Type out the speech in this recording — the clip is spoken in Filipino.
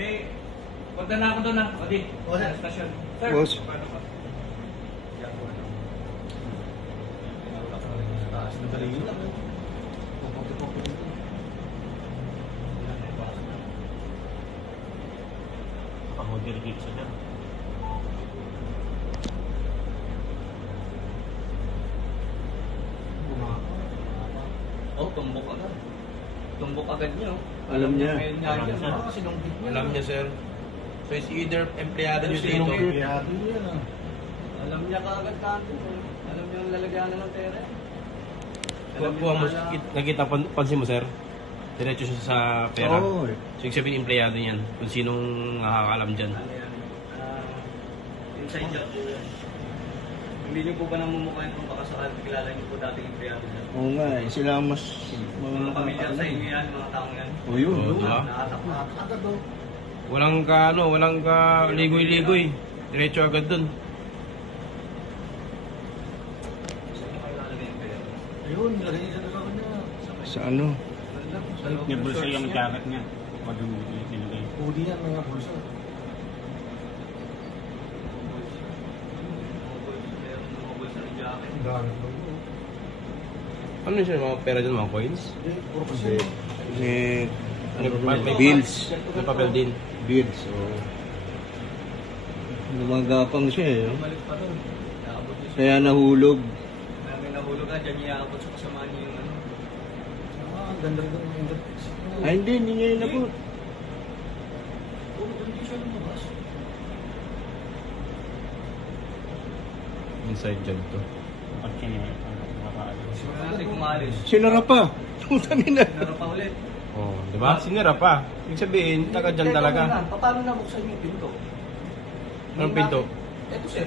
Eh, punta na ako doon na. O di, sa stasyon. Sir, Boss. paano pa? Pang-order dito sa dyan. Oh, tumbok agad. Tumbok agad niya. Oh. Alam niya. Alam niya. Alam niya, sir. So, it's either empleyado niyo dito. Alam niya kaagad kanto. Alam niya ang lalagyanan ng pera. Alam niya Kuha mo, bahala. nakita, pansin mo sir? Diretso siya sa pera. Oo. So, ibig sabihin, empleyado niyan. Kung sinong nakakalam dyan. Ano yan? Inside job po yan. Hindi niyo po ba namumukhain kung baka sakali kilala niyo po dating empleyado niya? Oo nga eh. Sila ang mas... Mga pamilyar sa inyo yan, mga taong yan. O yun. Oo, yun. diba? Nakatakot. Walang walang ka ligoy-ligoy. Diretso agad dun. Ayun, nilagay niya sa lalaban niya. Sa ano? May bulsa yung jacket niya. Pag yung nilagay. Hoodie yan, mga bulsa. Gamit mo. Ano siya, mga pera dyan, mga coins? Hindi, puro kasi. Eh, May bills. May papel din. Bills. So, lumagapang siya eh. no? Bumalik pa doon. Naabot niyo siya. Kaya nahulog. May nahulog ka, dyan niya aabot sa kasama niyo yung ano. Ang ganda rin ng ingat. Ay hindi niya inabot. Puro hindi siya lumabas. Inside dyan to. Pag kanya, nakakaano. Siguro natin kumalis. Sinara pa. Putangin na. Sinara pa ulit. Oh, di ba? Sinira pa. Ibig sabihin, taga dyan Teka talaga. muna, paano nabuksan yung pinto? Anong pinto? Ito sir,